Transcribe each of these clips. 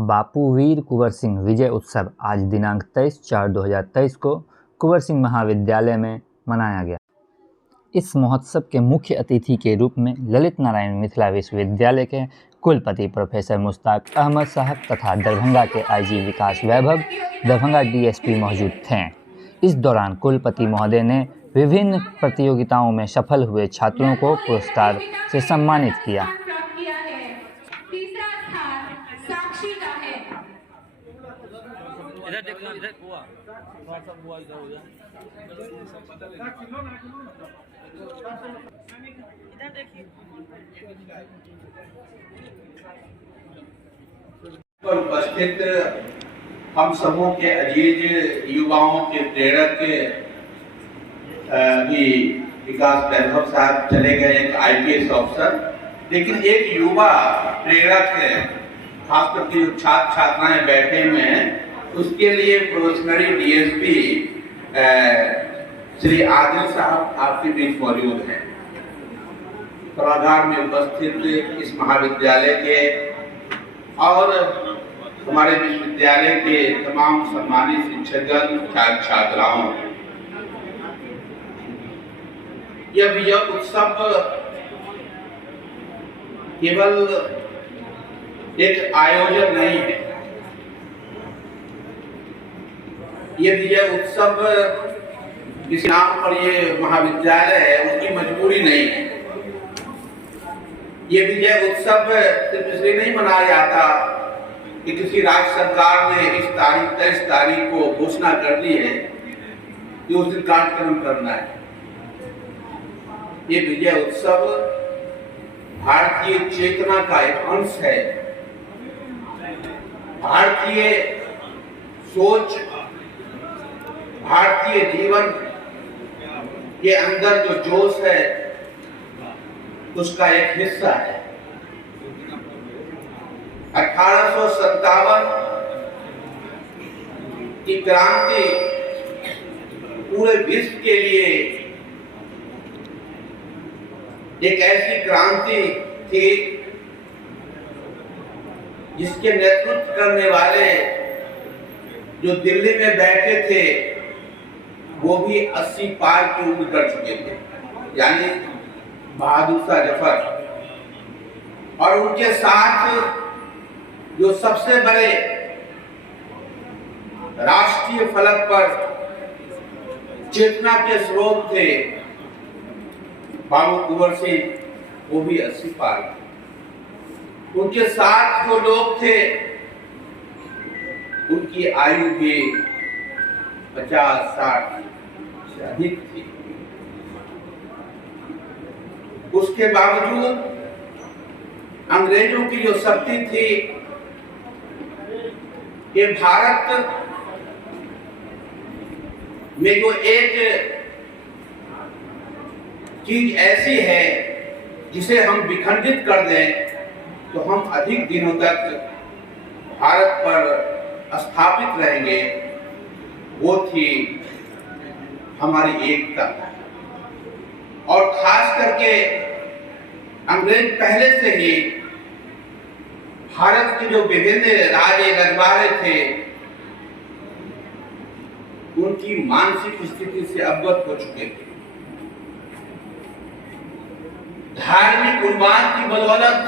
बापू वीर कुंवर सिंह विजय उत्सव आज दिनांक 23/4/2023 को कुंवर सिंह महाविद्यालय में मनाया गया। इस महोत्सव के मुख्य अतिथि के रूप में ललित नारायण मिथिला विश्वविद्यालय के कुलपति प्रोफेसर मुश्ताक अहमद साहब तथा दरभंगा के आईजी विकास वैभव, दरभंगा डीएसपी मौजूद थे। इस दौरान कुलपति महोदय ने विभिन्न प्रतियोगिताओं में सफल हुए छात्रों को पुरस्कार से सम्मानित किया। इधर देखना, इधर हुआ थोड़ा सा हुआ, इधर हो जाए, इधर देखिए। उपस्थित हम सबों के अजीज युवाओं के प्रेरक भी विकास वैभव साहब चले गए, एक आईपीएस अफसर, लेकिन एक युवा प्रेरक है, खास करके जो छात्र छात्राएं बैठे हुए हैं उसके लिए प्रोफेशनली डीएसपी श्री आदिल साहब आपके बीच मौजूद हैं। सभागार में उपस्थित इस महाविद्यालय के और हमारे विश्वविद्यालय के तमाम सम्मानित शिक्षकगण, छात्र छात्राओं, यह विजय उत्सव केवल एक आयोजन नहीं है, ये विजय उत्सव जिस नाम पर ये महाविद्यालय है उसकी मजबूरी नहीं है। ये विजय उत्सव सिर्फ इसलिए नहीं मनाया जाता कि किसी राज्य सरकार ने इस तारीख को घोषणा कर दी है कि उस दिन कार्यक्रम करना है। ये विजय उत्सव भारतीय चेतना का एक अंश है। भारतीय सोच, भारतीय जीवन के अंदर जो जोश है उसका एक हिस्सा है। 1857 की क्रांति पूरे विश्व के लिए एक ऐसी क्रांति थी जिसके नेतृत्व करने वाले जो दिल्ली में बैठे थे वो भी 80 पार की उम्र कर चुके थे, यानी बहादुर शाह जफर, और उनके साथ जो सबसे बड़े राष्ट्रीय फलक पर चेतना के स्रोत थे बाबू कुंवर सिंह, वो भी 80 पार। उनके साथ जो लोग थे उनकी आयु भी 50-60 से अधिक थी। उसके बावजूद अंग्रेजों की जो शक्ति थी, ये भारत में जो एक चीज ऐसी है जिसे हम विखंडित कर दें तो हम अधिक दिनों तक भारत पर स्थापित रहेंगे, वो थी हमारी एकता। और खास करके अंग्रेज पहले से ही भारत के जो विभिन्न राजे रजवाड़े थे उनकी मानसिक स्थिति से अवगत हो चुके थे। धार्मिक उन्माद की बदौलत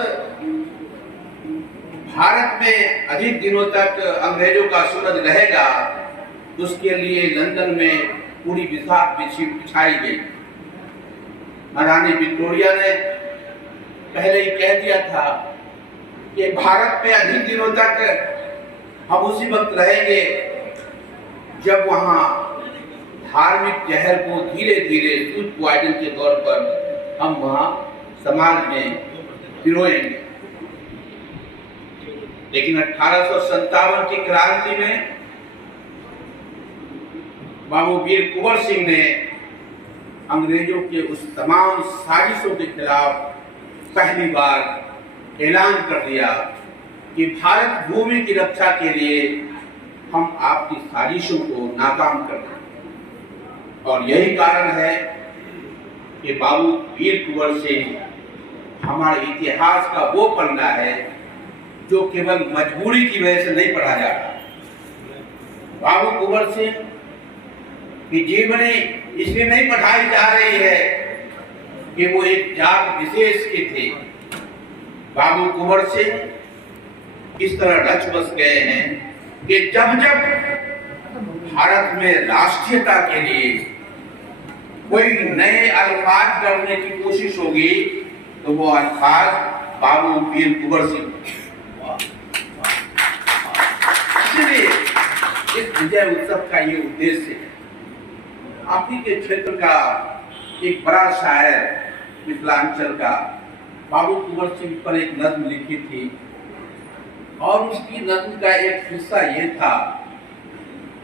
भारत में अधिक दिनों तक अंग्रेजों का सूरज रहेगा, उसके लिए लंदन में पूरी बिसात बिछाई गई। महारानी विक्टोरिया ने पहले ही कह दिया था कि भारत में अधिक दिनों तक हम उसी वक्त रहेंगे जब वहां धार्मिक जहर को धीरे धीरे फूड पॉइजन के तौर पर हम वहां समाज में पिरोएंगे। लेकिन 1857 की क्रांति में बाबू वीर कुंवर सिंह ने अंग्रेजों के उस तमाम साजिशों के खिलाफ पहली बार ऐलान कर दिया कि भारत भूमि की रक्षा के लिए हम आपकी साजिशों को नाकाम कर दें। और यही कारण है कि बाबू वीर कुंवर सिंह हमारे इतिहास का वो पन्ना है जो केवल मजबूरी की वजह से नहीं पढ़ा जाता। बाबू कुंवर सिंह की जीवनी इसलिए नहीं पढ़ाई जा रही है कि वो एक जात विशेष के थे। बाबू कुंवर सिंह इस तरह रच बस गए हैं कि जब जब भारत में राष्ट्रीयता के लिए कोई नए अल्फाज करने की कोशिश होगी तो वो अल्फाज बाबू वीर कुंवर सिंह। इसलिए इस विजय उत्सव का ये उद्देश्य है। आप ही के क्षेत्र का एक बड़ा शायर मिथिलांचल का बाबू कुंवर सिंह पर एक नज्म लिखी थी और उसकी नज्म का एक हिस्सा ये था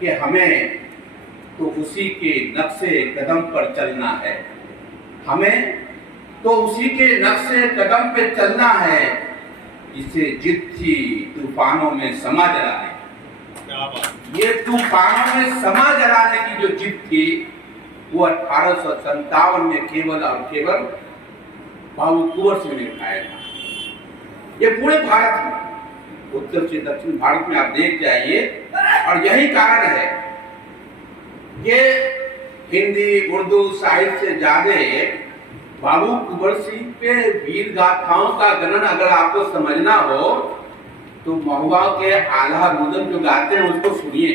कि हमें तो उसी के नक्शे कदम पर चलना है, हमें तो उसी के नक्शे कदम पे चलना है जिसे जिद थी तूफानों में समा जलाने। ये तूफानों में समा जलाने की जो जिद थी वो 1857 में केवल और केवल बाबू कुंवर सिंह ने उठाया था। ये पूरे भारत में, उत्तर से दक्षिण भारत में आप देख जाइए, और यही कारण है कि हिंदी उर्दू साहित्य से ज्यादा बाबू कुंवर सिंह के वीर गाथाओं का गणन अगर आपको समझना हो तो महुआ के आल्हा रुदन जो गाते हैं उसको सुनिए,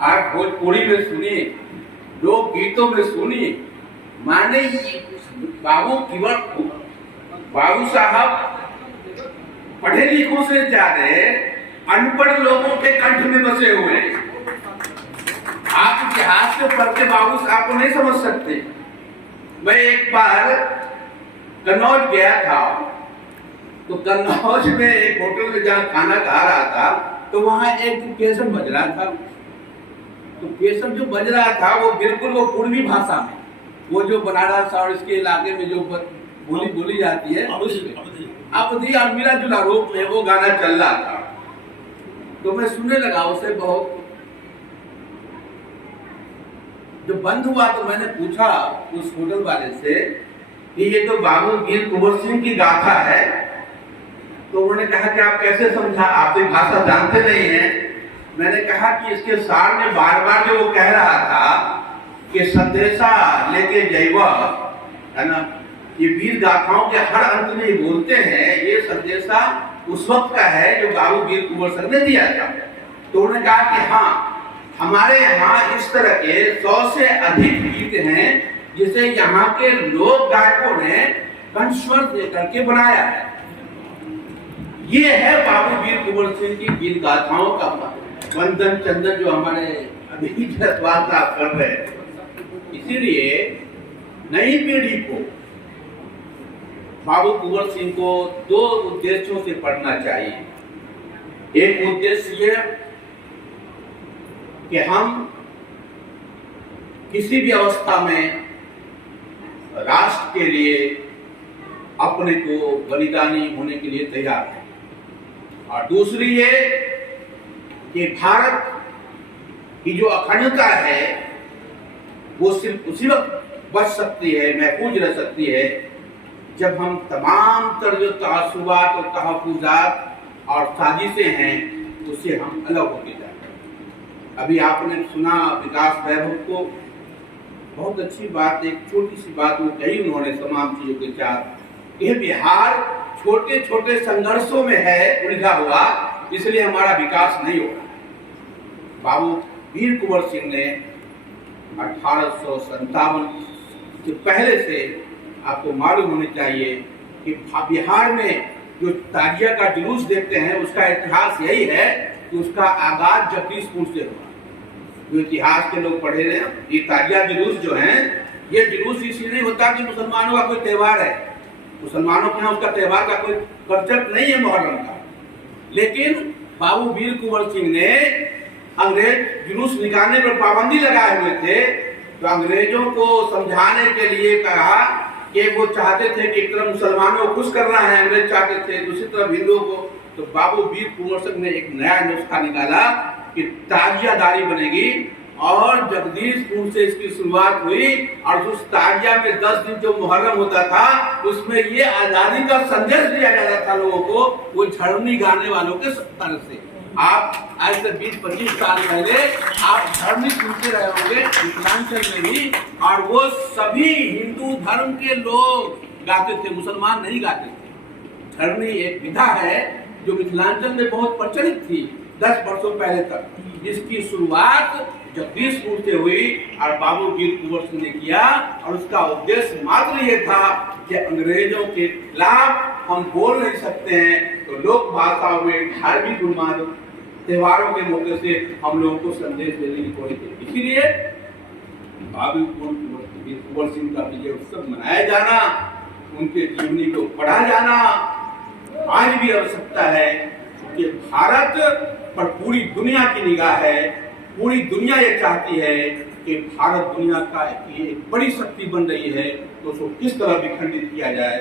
आप भोजपुरी में सुनिए, लोक गीतों में सुनिए। माने बाबू साहब पढ़े लिखों से ज्यादा अनपढ़ लोगों के कंठ में बसे हुए हैं। आप इतिहास को पढ़ते बाबू साहब को नहीं समझ सकते। मैं एक बार कन्नौज गया था तो कन्नौज में एक होटल में जहाँ खाना खा रहा था तो वहाँ एक केसर बज रहा था। तो केसर जो बज रहा था वो बिल्कुल वो पूर्वी भाषा में, वो जो बनारस और इसके इलाके में जो बोली बोली जाती है उसमें अवधी और मिला जुला रूप में वो गाना चल रहा था। तो मैं सुनने लगा उसे बहुत। जब बंद हुआ तो मैंने पूछा उस होटल वाले से कि ये तो बाबू वीर कुंवर सिंह की गाथा है। तो उन्होंने कहा कि आप कैसे समझा, आप तो भाषा जानते नहीं हैं। मैंने कहा कि इसके सार में बार बार जो वो कह रहा था कि संदेशा लेके जैवा, है ना, ये वीर गाथाओं के हर अंत में बोलते हैं, ये संदेशा उस वक्त का है जो बाबू वीर कुंवर सिंह ने दिया था। तो उन्होंने कहा कि हाँ, हमारे यहाँ इस तरह के 100 से अधिक गीत हैं जिसे यहाँ के लोक गायकों ने कंठस्वर देकर के बनाया है। ये है बाबू वीर कुंवर सिंह की गीत गाथाओं का वंदन चंदन जो हमारे अभी वार्ता कर रहे हैं। इसीलिए नई पीढ़ी को बाबू कुंवर सिंह को 2 उद्देश्यों से पढ़ना चाहिए। एक उद्देश्य ये कि हम किसी भी अवस्था में राष्ट्र के लिए अपने को बलिदानी होने के लिए तैयार हैं। और दूसरी ये कि भारत की जो अखंडता है वो सिर्फ उसी वक्त बच सकती है, महफूज रह सकती है, जब हम तमाम तरह जो तअस्सुबात और तहफ़्फ़ुज़ात और साजिशें हैं उससे हम अलग होके जाए। अभी आपने सुना विकास वैभव को, बहुत अच्छी बात, एक छोटी सी बात वो कही उन्होंने तमाम चीजों के साथ। यह बिहार छोटे छोटे संघर्षों में है उलझा हुआ, इसलिए हमारा विकास नहीं हो रहा। बाबू वीर कुंवर सिंह ने 1857 के पहले से आपको मालूम होनी चाहिए कि बिहार में जो ताजिया का जुलूस देखते हैं उसका इतिहास यही है कि उसका आगाज जगदीशपुर से हुआ। जो इतिहास के लोग पढ़े रहे हैं, ये ताजिया जुलूस जो है, ये जुलूस इसलिए नहीं होता कि मुसलमानों का कोई त्यौहार है। मुसलमानों के यहाँ उसका त्यौहार का कोई कल्चर नहीं है मुहर्रम का। लेकिन बाबू वीर कुंवर सिंह ने अंग्रेज जुलूस निकालने पर पाबंदी लगाए हुए थे, तो अंग्रेजों को समझाने के लिए कहा कि वो चाहते थे कि एक तरफ मुसलमानों को खुश करना है, अंग्रेज चाहते थे, दूसरी तरफ हिंदुओं को। तो बाबू वीर कुंवर सिंह ने एक नया नुस्खा निकाला कि ताजियादारी बनेगी और जगदीशपुर से इसकी शुरुआत हुई और उस ताजिया में 10 दिन जो मुहर्रम होता था उसमें ये आजादी का संदेश दिया जाता था लोगों को, वो झरनी गाने वालों के तरफ से। आप आज से 20-25 साल पहले आप झरनी सुनते रहे होंगे मिथिलांचल में भी, और वो सभी हिंदू धर्म के लोग गाते थे, मुसलमान नहीं गाते थे। झरनी एक विधा है जो मिथिलांचल में बहुत प्रचलित थी 10 वर्षों पहले तक। इसकी शुरुआत जगदीशपुर से हुई और बाबू वीर कुंवर सिंह ने किया, और उसका उद्देश्य मात्र ये था कि अंग्रेजों के खिलाफ हम बोल नहीं सकते हैं, तो लोक भाषा में धार्मिक उन्माद त्योहारों के मौके से हम लोगों को संदेश देने की कोशिश की। इसीलिए बाबू कुंवर सिंह का विजय उत्सव मनाया जाना, उनके जीवनी को पढ़ा जाना आज भी आवश्यकता है, क्योंकि भारत पर पूरी दुनिया की निगाह है। पूरी दुनिया ये चाहती है कि भारत दुनिया का एक बड़ी शक्ति बन रही है, तो उसको किस तरह विखंडित किया जाए।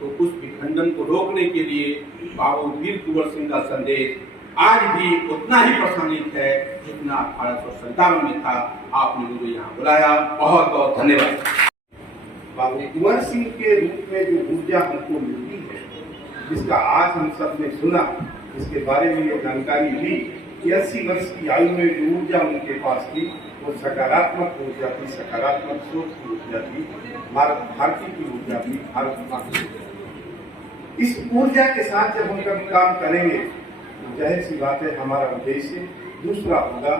तो उस विखंडन को रोकने के लिए बाबू वीर कुंवर सिंह का संदेश आज भी उतना ही प्रासंगिक है जितना 1857 में था। आपने मुझे यहाँ बुलाया, बहुत बहुत धन्यवाद। बाबू कुंवर सिंह के रूप में जो ऊर्जा हमको मिलती है, जिसका आज हम सब ने सुना, इसके बारे में ये जानकारी ली कि 80 वर्ष की आयु में जो ऊर्जा उनके पास थी वो सकारात्मक ऊर्जा थी, सकारात्मक सोच की ऊर्जा थी, भारतीय की ऊर्जा थी, भारत माता की ऊर्जा थी। इस ऊर्जा के साथ जब हम कभी काम करेंगे तो जाहिर सी बात है हमारा उद्देश्य दूसरा होगा,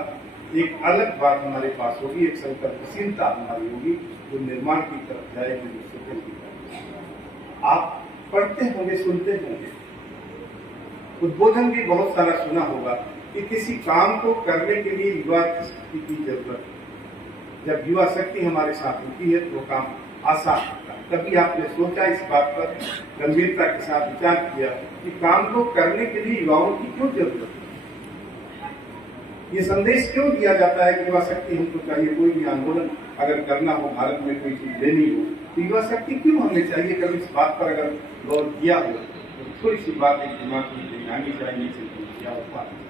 एक अलग बात हमारे पास होगी, एक संकल्पशीलता हमारी होगी जो निर्माण की तरफ जाएगी, जो सफल की तरफ। आप पढ़ते होंगे, सुनते होंगे, उद्बोधन भी बहुत सारा सुना होगा कि किसी काम को करने के लिए युवा शक्ति की जरूरत है। जब युवा शक्ति हमारे साथ होती है तो काम आसान होता है। कभी आपने सोचा इस बात पर गंभीरता के साथ विचार किया कि काम को करने के लिए युवाओं की क्यों जरूरत है? ये संदेश क्यों दिया जाता है कि युवा शक्ति हमको चाहिए? कोई भी आंदोलन अगर करना हो, भारत में कोई चीज लेनी हो, तो युवा शक्ति क्यों हमें चाहिए? कभी इस बात पर अगर गौर किया हो तो थोड़ी सी बात एक दिमाग में आनी चाहिए, क्या होता है,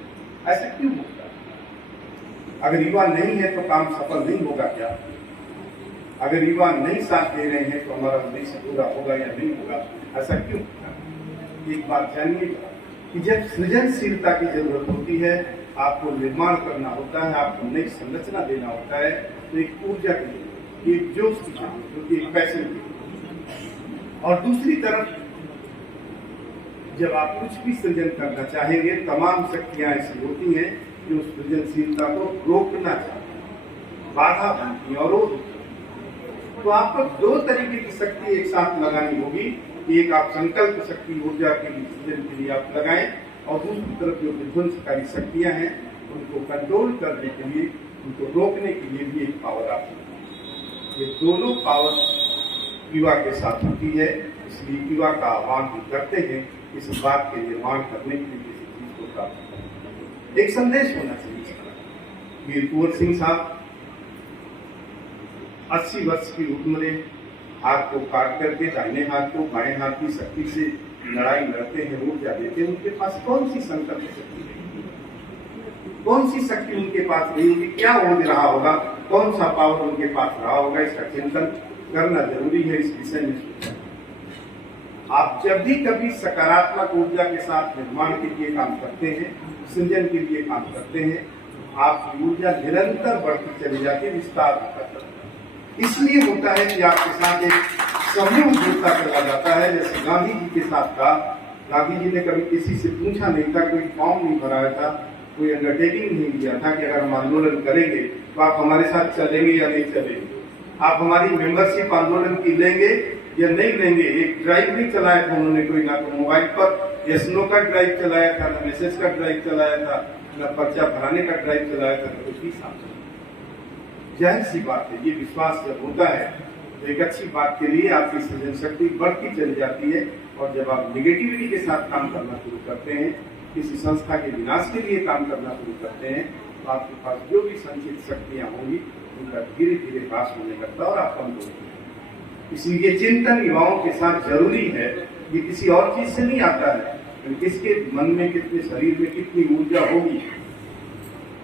ऐसा क्यों होता है? अगर युवा नहीं है तो काम सफल नहीं होगा क्या? अगर युवा नहीं साथ दे रहे हैं तो हमारा उद्देश्य पूरा होगा या नहीं होगा? ऐसा क्यों होता है? एक बात जानिएगा कि जब सृजनशीलता की जरूरत होती है, आपको निर्माण करना होता है, आपको नई संरचना देना होता है, तो एक ऊर्जा की जरूरत, एक जोश की जरूरत होती है, एक पैशन की जरूरत। और दूसरी तरफ जब आप कुछ भी सृजन करना चाहेंगे, तमाम शक्तियां ऐसी होती हैं जो सृजनशीलता को रोकना चाहती हैं, बाधा बनती है और रोक। तो आपको दो तरीके की शक्ति एक साथ लगानी होगी। एक आप संकल्प शक्ति ऊर्जा के सृजन के लिए आप लगाएं, और दूसरी तरफ जो विध्वंसकारी शक्तियां हैं उनको कंट्रोल करने के लिए, उनको रोकने के लिए भी एक पावर आपकी। ये दोनों पावर युवा के साथ होती है, इसलिए युवा का आह्वान भी करते हैं इस बात के निर्माण करने के लिए किसी चीज को प्राप्त करना। एक संदेश होना चाहिए। वीर कुंवर सिंह साहब 80 वर्ष की उम्र में हाथ को काट करके दाहिने हाथ को बाएं हाथ की शक्ति से लड़ाई लड़ते हैं, ऊर्जा देते हैं। उनके पास कौन सी संकल्प शक्ति है? कौन सी शक्ति उनके पास रही होगी? क्या हो रहा होगा? कौन सा पावर उनके पास रहा होगा? इसका चिंतन करना जरूरी है। इस विषय में सोचना। आप जब भी कभी सकारात्मक ऊर्जा के साथ निर्माण के लिए काम करते हैं, सृजन के लिए काम करते हैं, आपकी ऊर्जा निरंतर बढ़ती चली जाती है, विस्तार होता चला जाता है। इसलिए होता है कि आपके साथ एक समूह जुड़ता चला जाता है। जैसे गांधी जी के साथ था, गांधी जी ने कभी किसी से पूछा नहीं था, कोई फॉर्म नहीं भराया था, कोई अंडरटेकिंग नहीं दिया था कि अगर हम आंदोलन करेंगे तो आप हमारे साथ चलेंगे या नहीं चलेंगे, आप हमारी मेंबरशिप आंदोलन की लेंगे या नहीं लेंगे। एक ड्राइव नहीं चलाया था उन्होंने, कोई ना तो मोबाइल पर यस नो का ड्राइव चलाया था, ना मैसेज का ड्राइव चलाया था, ना पर्चा भराने का ड्राइव चलाया था, तो कुछ भी सामने। जाहिर सी बात है, ये विश्वास जब होता है तो एक अच्छी बात के लिए आपकी सृजन शक्ति बढ़ती चली जाती है। और जब आप निगेटिविटी के साथ काम करना शुरू करते हैं, किसी संस्था के विनाश के लिए काम करना शुरू करते हैं, तो आपके पास जो भी संचित शक्तियां होंगी उनका धीरे धीरे ह्रास होने लगता है और आप कमजोर होते हैं। इसलिए चिंतन युवाओं के साथ जरूरी है। ये किसी और चीज से नहीं आता है, किसके मन में, कितने शरीर में कितनी ऊर्जा होगी,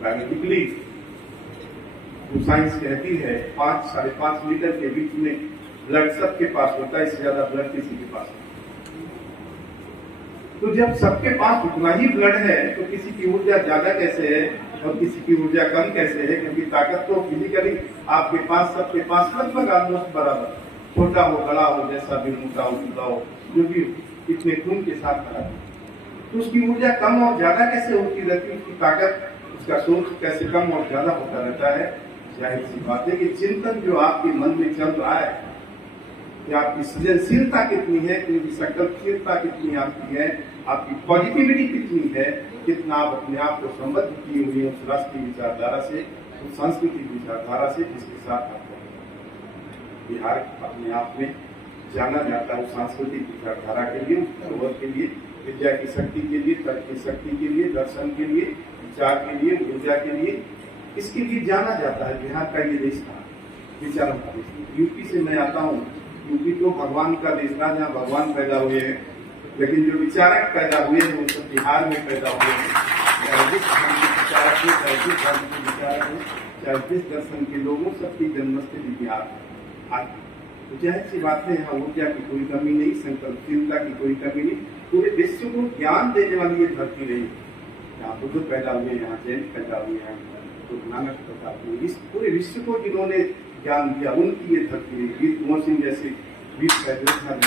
प्राकृतिकली तो साइंस कहती है 5 साढ़े 5 लीटर के बीच में ब्लड सबके पास होता है, इससे ज्यादा ब्लड किसी के पास नहीं। तो जब सबके पास उतना ही ब्लड है तो किसी की ऊर्जा ज्यादा कैसे है और किसी की ऊर्जा कम कैसे है? क्योंकि ताकत तो फिजिकली आपके पास सबके पास लगभग ऑलमोस्ट बराबर, छोटा हो बड़ा हो, जैसा भी मोटा हो टुकड़ा हो, जो भी इतने खून के साथ बराबर, तो उसकी ऊर्जा कम और ज्यादा कैसे होती रहती है? उसकी ताकत, उसका सोच कैसे कम और ज्यादा होता रहता है? जाहिर सी बात है कि चिंतन जो आपके मन में चल रहा है कि आपकी सृजनशीलता कितनी है, क्योंकि संकल्पशीलता कितनी आपकी है, आपकी पॉजिटिविटी कितनी है, कितना आप अपने आप को संबद्ध किए हुए उस राष्ट्रीय विचारधारा से, उस सांस्कृतिक विचारधारा से जिसके साथ आप बिहार अपने आप में जाना जाता है, उस सांस्कृतिक विचारधारा के लिए, उस धरोहर के लिए, विद्या की शक्ति के लिए, तर्क की शक्ति के लिए, दर्शन के लिए, विचार के लिए, ऊर्जा के लिए, इसके लिए जाना जाता है। बिहार का ये देश था, विचारों का देश। यूपी से मैं आता हूँ, यूपी तो भगवान का देश था, जहाँ भगवान पैदा हुए हैं, लेकिन जो विचारक पैदा हुए हैं वो सब बिहार में पैदा हुए हैं। चाहे जिस धर्म के विचारक हो, चाहे जिस धर्म के विचारक हो, चाहे जिस दर्शन के लोगों, सबकी जन्मस्थली बिहार है। तो जाहिर सी बात है, यहाँ ऊर्जा की कोई कमी नहीं, संकल्पशीलता की कोई कमी नहीं। पूरे विश्व को ज्ञान देने वाली ये धरती रही, यहाँ बुद्ध पैदा हुए, यहाँ जैन पैदा हुए, यहाँ गुरु नानक पैदा हुए, इस पूरे विश्व को जिन्होंने ज्ञान दिया, उनकी ये धरती रही। वीर कुंवर सिंह जैसे वीर पैदा हुए,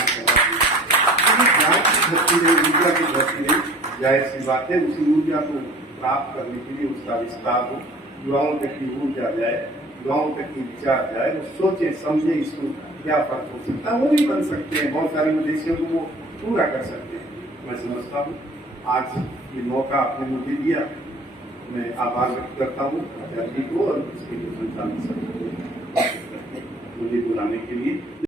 ज्ञान की धरती रही, ऊर्जा की धरती रही। जाहिर सी बात है, उसी ऊर्जा को प्राप्त करने के लिए उसका विस्तार हो, युवाओं तक की ऊर्जा जाए, युवाओं तक की विचार जाए, वो सोचे समझे इसको क्या फर्क हो सकता है, वो भी बन सकते हैं। बहुत सारे उद्देश्यों को वो पूरा कर सकते हैं। मैं समझता हूँ आज ये मौका आपने मुझे दिया, मैं आभार व्यक्त करता हूँ आचार्य जी को और उसके संचालन समिति को मुझे बुलाने के लिए।